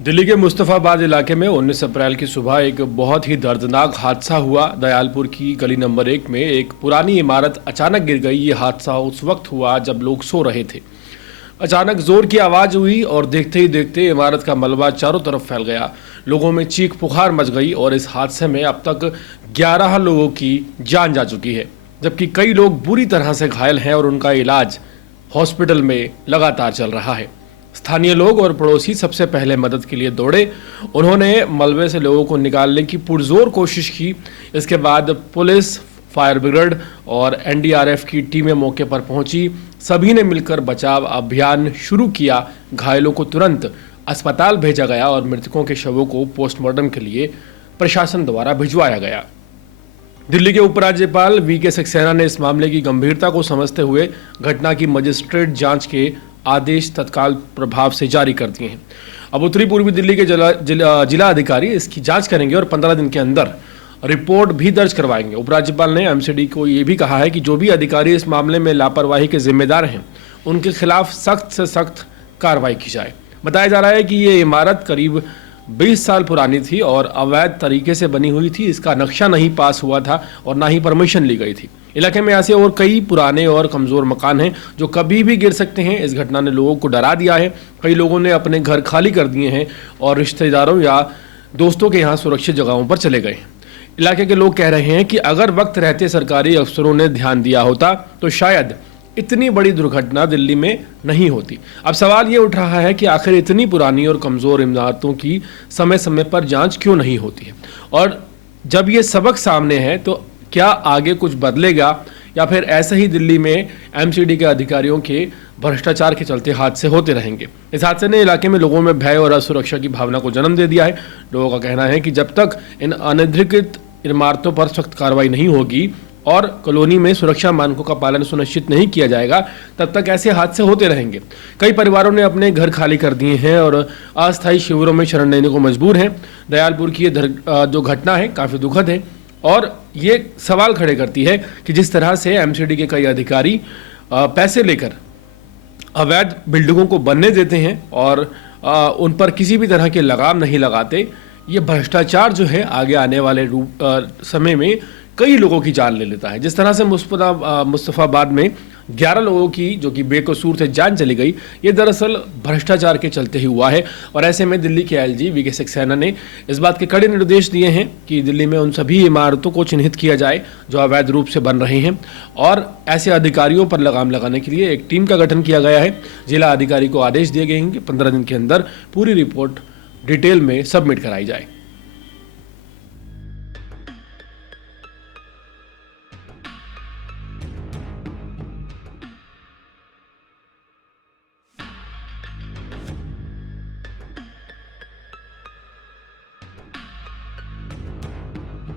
दिल्ली के मुस्तफ़ाबाद इलाके में 19 अप्रैल की सुबह एक बहुत ही दर्दनाक हादसा हुआ। दयालपुर की गली नंबर 1 में एक पुरानी इमारत अचानक गिर गई। ये हादसा उस वक्त हुआ जब लोग सो रहे थे। अचानक जोर की आवाज़ हुई और देखते ही देखते इमारत का मलबा चारों तरफ फैल गया। लोगों में चीख पुकार मच गई और इस हादसे में अब तक 11 लोगों की जान जा चुकी है, जबकि कई लोग बुरी तरह से घायल हैं और उनका इलाज हॉस्पिटल में लगातार चल रहा है। स्थानीय लोग और पड़ोसी सबसे पहले मदद के लिए दौड़े। उन्होंने मलबे से लोगों को निकालने की पुरजोर कोशिश की। इसके बाद पुलिस, फायर ब्रिगेड और एनडीआरएफ की टीमें मौके पर पहुंची। सभी ने मिलकर बचाव अभियान शुरू किया। घायलों को तुरंत अस्पताल भेजा गया और मृतकों के शवों को पोस्टमार्टम के लिए प्रशासन द्वारा भिजवाया गया। दिल्ली के उपराज्यपाल वीके सक्सेना ने इस मामले की गंभीरता को समझते हुए घटना की मजिस्ट्रेट जांच के आदेश तत्काल प्रभाव से जारी कर दिए हैं। अब उत्तरी पूर्वी दिल्ली के जिला अधिकारी इसकी जांच करेंगे और 15 दिन के अंदर रिपोर्ट भी दर्ज करवाएंगे। उपराज्यपाल ने एमसीडी को ये भी कहा है कि जो भी अधिकारी इस मामले में लापरवाही के जिम्मेदार हैं, उनके खिलाफ सख्त से सख्त कार्रवाई की जाए। बताया जा रहा है कि ये इमारत करीब 20 साल पुरानी थी और अवैध तरीके से बनी हुई थी। इसका नक्शा नहीं पास हुआ था और ना ही परमिशन ली गई थी। इलाके में ऐसे और कई पुराने और कमज़ोर मकान हैं जो कभी भी गिर सकते हैं। इस घटना ने लोगों को डरा दिया है। कई लोगों ने अपने घर खाली कर दिए हैं और रिश्तेदारों या दोस्तों के यहाँ सुरक्षित जगहों पर चले गए हैं। इलाके के लोग कह रहे हैं कि अगर वक्त रहते सरकारी अफसरों ने ध्यान दिया होता तो शायद इतनी बड़ी दुर्घटना दिल्ली में नहीं होती। अब सवाल ये उठ रहा है कि आखिर इतनी पुरानी और कमज़ोर इमारतों की समय समय पर जांच क्यों नहीं होती है, और जब ये सबक सामने है तो क्या आगे कुछ बदलेगा या फिर ऐसे ही दिल्ली में एमसीडी के अधिकारियों के भ्रष्टाचार के चलते हादसे होते रहेंगे। इस हादसे ने इलाके में लोगों में भय और असुरक्षा की भावना को जन्म दे दिया है। लोगों का कहना है कि जब तक इन अनधिकृत इमारतों पर सख्त कार्रवाई नहीं होगी और कॉलोनी में सुरक्षा मानकों का पालन सुनिश्चित नहीं किया जाएगा, तब तक ऐसे हादसे होते रहेंगे। कई परिवारों ने अपने घर खाली कर दिए हैं और अस्थायी शिविरों में शरण लेने को मजबूर हैं। दयालपुर की ये जो घटना है काफ़ी दुखद है और ये सवाल खड़े करती है कि जिस तरह से एमसीडी के कई अधिकारी पैसे लेकर अवैध बिल्डिंगों को बनने देते हैं और उन पर किसी भी तरह के लगाम नहीं लगाते, ये भ्रष्टाचार जो है आगे आने वाले समय में कई लोगों की जान ले लेता है। जिस तरह से मुस्तफ़ाबाद में 11 लोगों की जो कि बेकसूर थे जान चली गई, ये दरअसल भ्रष्टाचार के चलते ही हुआ है। और ऐसे में दिल्ली के आईजी वीके सक्सेना ने इस बात के कड़े निर्देश दिए हैं कि दिल्ली में उन सभी इमारतों को चिन्हित किया जाए जो अवैध रूप से बन रहे हैं और ऐसे अधिकारियों पर लगाम लगाने के लिए एक टीम का गठन किया गया है। जिला अधिकारी को आदेश दिए गए हैं कि 15 दिन के अंदर पूरी रिपोर्ट डिटेल में सबमिट कराई जाए।